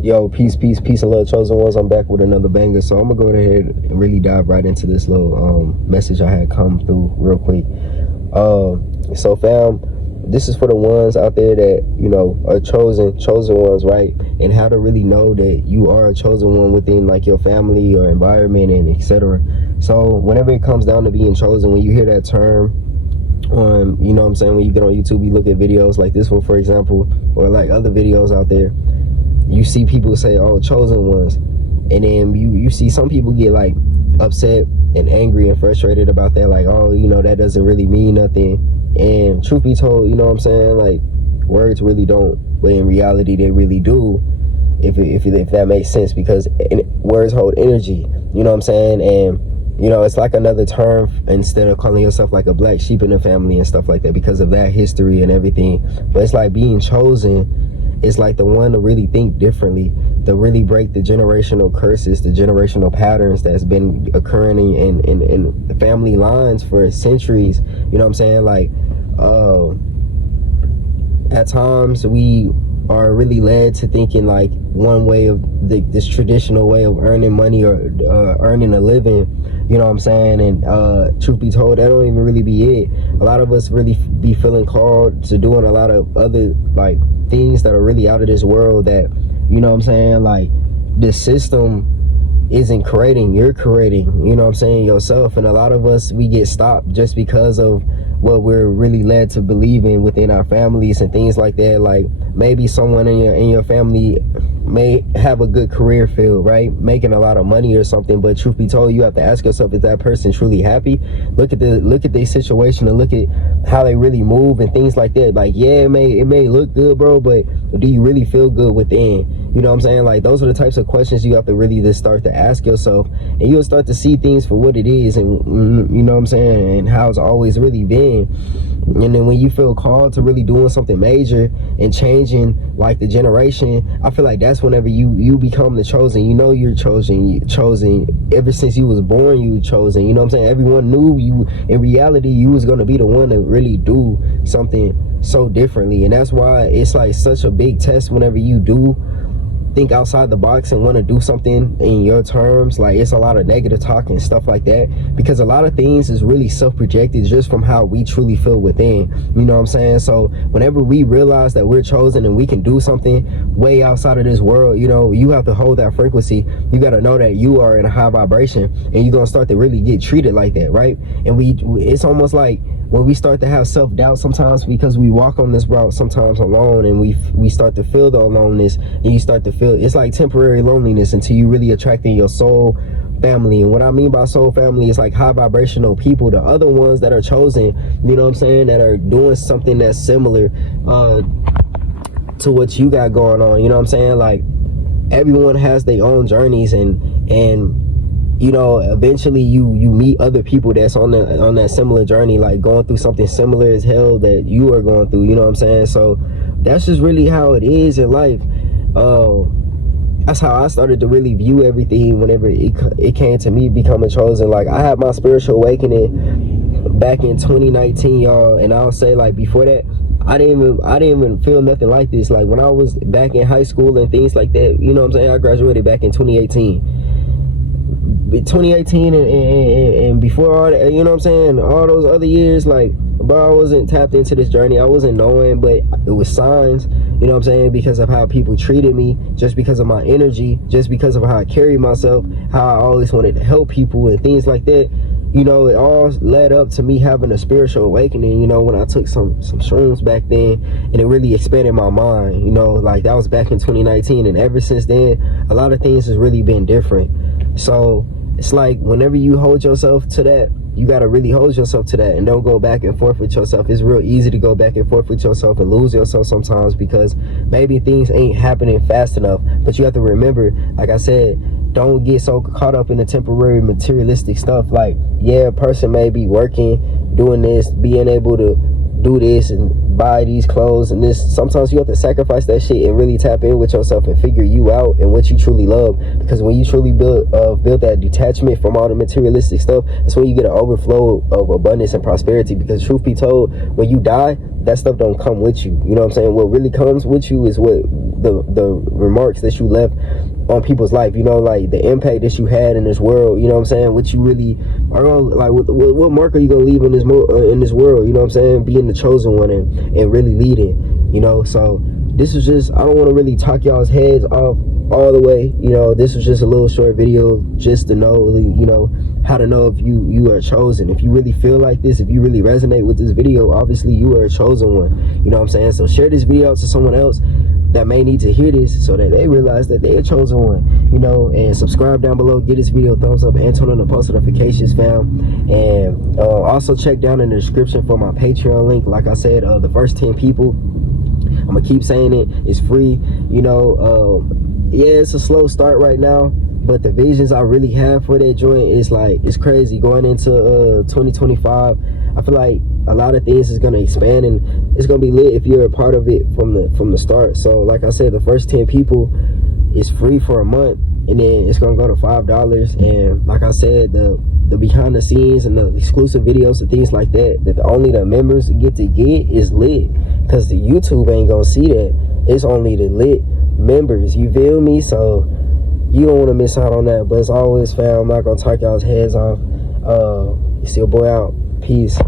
Yo, peace, peace, peace, and love, chosen ones. I'm back with another banger. So I'm gonna go ahead and really dive right into this little message I had come through real quick. So fam, this is for the ones out there that are chosen ones, right? And how to really know that you are a chosen one within like your family or environment and etc. So whenever it comes down to being chosen, when you hear that term, you know what I'm saying, when you get on YouTube, you look at videos like this one, for example, or like other videos out there. You see people say, "Oh, chosen ones," and then you see some people get like upset and angry and frustrated about that, like, "Oh, that doesn't really mean nothing." And truth be told, you know what I'm saying, like, words really don't, but in reality they really do, if that makes sense, because words hold energy, you know what I'm saying. And it's like another term instead of calling yourself like a black sheep in the family and stuff like that, because of that history and everything. But it's like being chosen, it's like the one to really think differently, to really break the generational curses, the generational patterns that's been occurring in the family lines for centuries. You know what I'm saying? Like, at times we are really led to thinking like one way of this traditional way of earning money or earning a living, you know what I'm saying. And truth be told, that don't even really be it. A lot of us really be feeling called to doing a lot of other like things that are really out of this world, that, you know what I'm saying, like the system isn't creating, you're creating, you know what I'm saying, yourself. And a lot of us, we get stopped just because of what we're really led to believe in within our families and things like that. Like maybe someone in your family may have a good career field, right, making a lot of money or something, but truth be told, you have to ask yourself, is that person truly happy? Look at their situation and look at how they really move and things like that. Like, yeah, it may look good, bro, but do you really feel good within? You know what I'm saying? Like, those are the types of questions you have to really just start to ask yourself, and you'll start to see things for what it is, and you know what I'm saying, and how it's always really been. And then when you feel called to really doing something major and changing like the generation, I feel like that's whenever you become the chosen. You're chosen ever since you was born. You chosen, you know what I'm saying. Everyone knew you, in reality, you was going to be the one to really do something so differently. And that's why it's like such a big test whenever you do think outside the box and want to do something in your terms. Like, it's a lot of negative talk and stuff like that, because a lot of things is really self-projected just from how we truly feel within, you know what I'm saying. So whenever we realize that we're chosen and we can do something way outside of this world, you have to hold that frequency. You got to know that you are in a high vibration, and you're gonna start to really get treated like that, right? And it's almost like when we start to have self-doubt sometimes, because we walk on this route sometimes alone, and we start to feel the aloneness, and you start to feel it's like temporary loneliness until you really attracting your soul family. And what I mean by soul family is like high vibrational people, the other ones that are chosen, you know what I'm saying, that are doing something that's similar to what you got going on, you know what I'm saying. Like, everyone has their own journeys, and eventually you meet other people that's on that similar journey, like going through something similar as hell that you are going through, you know what I'm saying. So that's just really how it is in life. That's how I started to really view everything whenever it came to me becoming chosen. Like, I had my spiritual awakening back in 2019, y'all, and I'll say, like, before that, I didn't even feel nothing like this. Like, when I was back in high school and things like that, you know what I'm saying, I graduated back in 2018 and before all that, you know what I'm saying, all those other years, like, bro, I wasn't tapped into this journey. I wasn't knowing, but it was signs, you know what I'm saying, because of how people treated me, just because of my energy, just because of how I carried myself, how I always wanted to help people and things like that. It all led up to me having a spiritual awakening, when I took some shrooms back then, and it really expanded my mind, like that was back in 2019. And ever since then, a lot of things has really been different. So it's like, whenever you hold yourself to that, you got to really hold yourself to that, and don't go back and forth with yourself. It's real easy to go back and forth with yourself and lose yourself sometimes, because maybe things ain't happening fast enough. But you have to remember, like I said, don't get so caught up in the temporary materialistic stuff. Like, yeah, a person may be working, doing this, being able to do this and buy these clothes and this. Sometimes you have to sacrifice that shit and really tap in with yourself and figure you out and what you truly love. Because when you truly build that detachment from all the materialistic stuff, that's when you get an overflow of abundance and prosperity. Because truth be told, when you die, that stuff don't come with you. You know what I'm saying? What really comes with you is what the remarks that you left on people's life, you know, like the impact that you had in this world, you know what I'm saying? What you really are gonna, like, what mark are you gonna leave in this world, you know what I'm saying? Being the chosen one and really leading, you know. So this is just, I don't want to really talk y'all's heads off all the way, you know. This was just a little short video just to know, you know, how to know if you are chosen. If you really feel like this, if you really resonate with this video, obviously you are a chosen one, you know what I'm saying? So share this video to someone else that may need to hear this so that they realize that they're a chosen one, you know. And subscribe down below, give this video a thumbs up, and turn on the post notifications, fam. And also check down in the description for my Patreon link. Like I said, the first 10 people, I'm gonna keep saying it, it's free, you know. Yeah, it's a slow start right now, but the visions I really have for that joint is like, it's crazy. Going into 2025, I feel like a lot of things is gonna expand, and it's gonna be lit if you're a part of it from the start. So like I said, the first 10 people is free for a month, and then it's gonna go to $5. And like I said, the behind the scenes and the exclusive videos and things like that only the members get to get is lit, because the YouTube ain't gonna see that. It's only the lit members, you feel me? So you don't want to miss out on that. But as always, fam, I'm not gonna talk y'all's heads off. It's your boy out. Peace.